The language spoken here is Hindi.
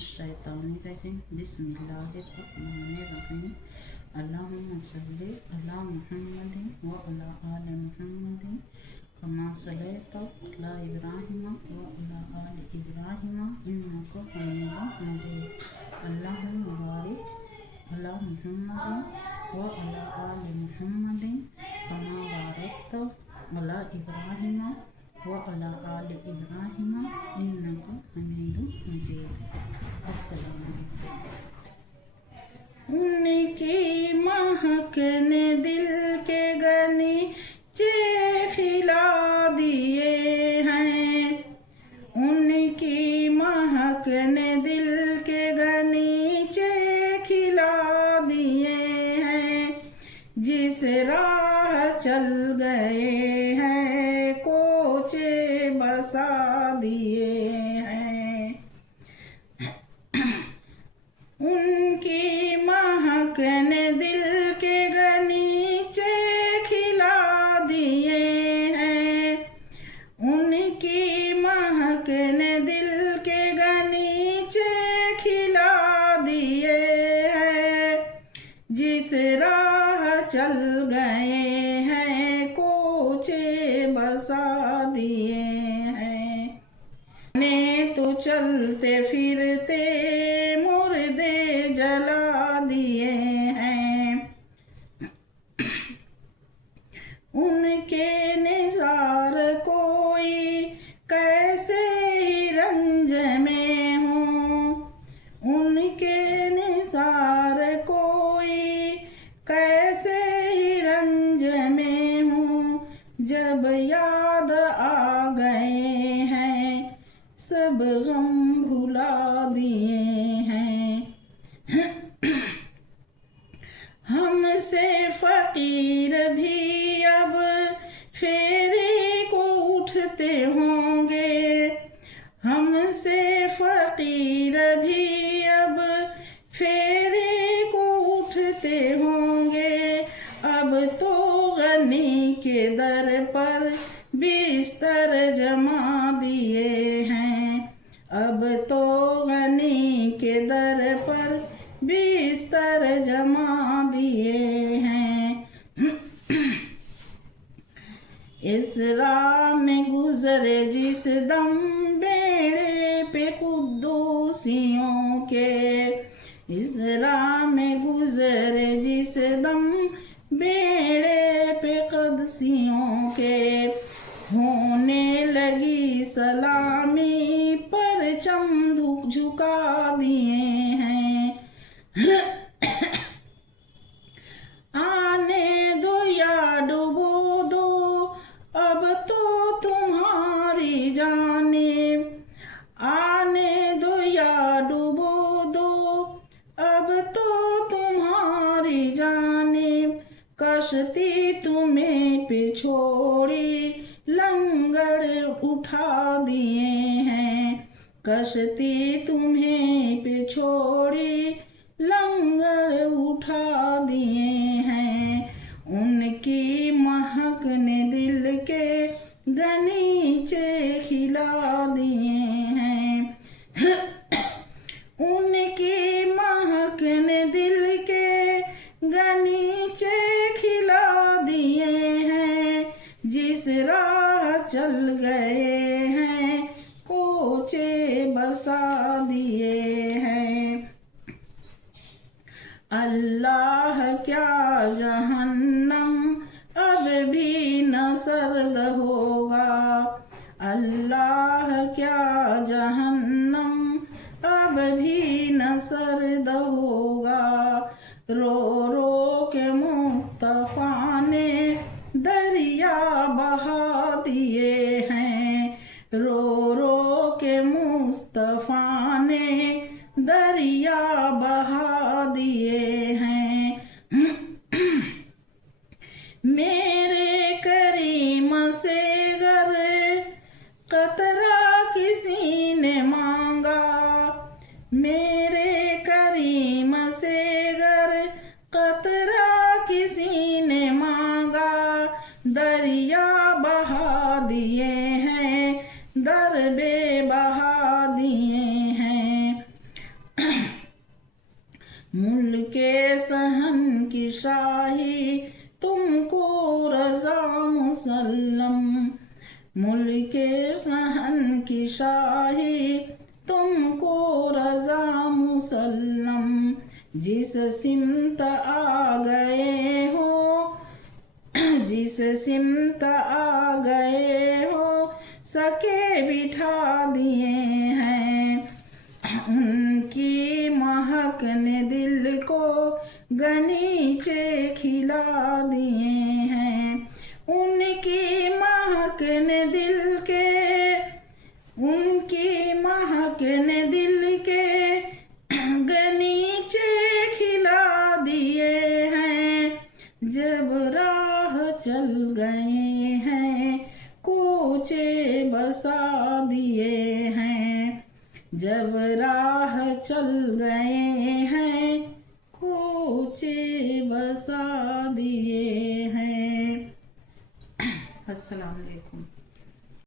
मिनश्शैतानिर्रजीम बिस्मिल्लाहिर्रहमानिर्रहीम अल्लाहुम्मा सल्लि अला मुहम्मदिन व अला आलि मुहम्मदिन कमा सल्लैता अला इब्राहीम व अला आलि इब्राहीम इन्नका हमीदुम मजीद अल्लाहुम्मा बारिक अला मुहम्मदिन व अला आलि मुहम्मदिन कमा बारकता अला इब्राहीम व अला आलि इब्राहीम इन्नका हमीदुम मजीद। अस्सलामु अलैकुम। उनकी महक ने दिल के गलीचे खिला दिए हैं, उनकी महक ने दिल के गलीचे खिला दिए हैं। जिस राह चल गए हैं कोचे बसा दिए हैं। उनकी महक ने दिल के गलीचे खिला दिए हैं, उनकी महक ने दिल के गलीचे खिला दिए हैं। जिस राह चल गए हैं कोचे बसा दिए हैं। ने तो चलते फिरते मुर्दे जला दिए हैं, उनके निज़ार कोई कैसे ही रंज में हूँ, उनके निज़ार कोई कैसे ही रंज में हूँ। जब याद आ गए हैं सब गम भुला दिए हैं। हमसे फ़कीर भी अब फेरे को उठते होंगे, हमसे फ़कीर भी अब फेरे को उठते होंगे। अब तो गनी के दर पर बिस्तर जमा दिए हैं, अब तो गनी के दर पर बिस्तर जमा दिए हैं। इस राह में गुजरे जिस दम बेड़े पे कुद्दूसियों के, इस राह में गुजरे जिस दम बेड़े पे क़ुद्सियों के। होने लगी सलामी परचम झुका दिए हैं। आने दो या डुबो दो अब तो तुम्हारी जानिब, आने दो या डुबो दो अब तो तुम्हारी जानिब। कश्ती तुम्हें पिछोड़ी लंगर उठा दिए हैं, कश्ती तुम्हें पिछोड़ी लंगर उठा दिए हैं। उनकी महक ने दिल के गलीचे खिला दिए हैं, उनकी महक ने दिल के गलीचे खिला दिए हैं। जिस राह चल गए हैं कोचे बसा दिए हैं। अल्लाह क्या जहन्नम अब भी न सर्द होगा, अल्लाह क्या जहन्नम अब भी न सर्द होगा। रो रो के मुस्तफ़ा ने दरिया बहा दिए हैं, रो रो के मुस्तफ़ा ने दरिया बहा दिए हैं। मेरे करीम से गर कतरा किसी ने मांगा, मेरे करीम से गर कतरा किसी ने मांगा। दरिया बहा दिए हैं दर बे बहा दिए हैं। मुल्के सहन की शाही तुमको रजा मुसल्लम, मुल्के सहन की शाही तुमको रजा मुसल्लम। जिस सिमत आ गए हो, जिस सिमत आ गए हो, सके बिठा दिए हैं। उनकी महक ने दिल को गनीचे खिला दिए हैं। उनकी महक ने दिल के, उनकी महक ने दिल के गनीचे खिला दिए हैं। जब राह चल गए हैं कोचे बसा दिए हैं, जब राह चल गए हैं कोचे बसा दिए हैं। अस्सलाम वालेकुम।